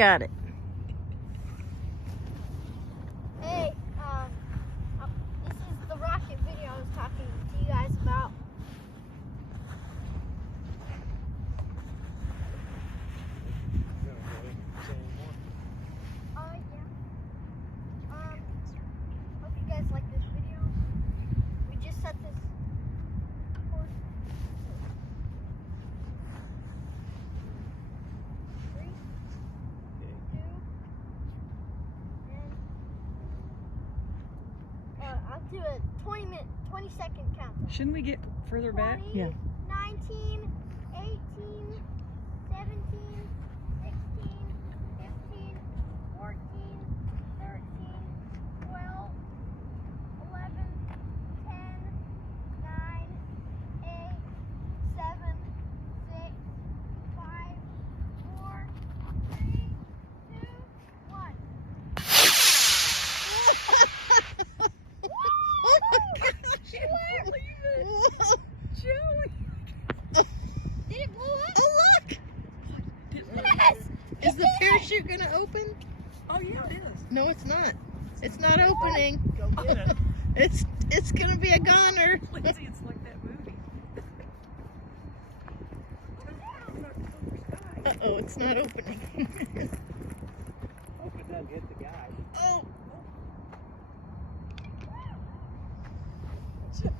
at it. Hey, this is the rocket video I was talking to you guys about. Hope you guys like this video. We just set this course. 3, 2, and I'll do a 20-second countdown. Shouldn't we get further back? 20, Yeah. 19, 18, 17, 16, 15, 14, 13, 12, 11, 10, 9, 8, 7, 6, 5, 4, 3, 2, 1. Joey! Did it blow up? Oh, look! Yes! Is the parachute going to open? Oh yeah, it is. No, it's not. It's not opening. Go get it. It's going to be a goner. Lindsay, it's like that movie. Uh-oh, it's not opening. Hope it doesn't hit the guy. Oh! Joe.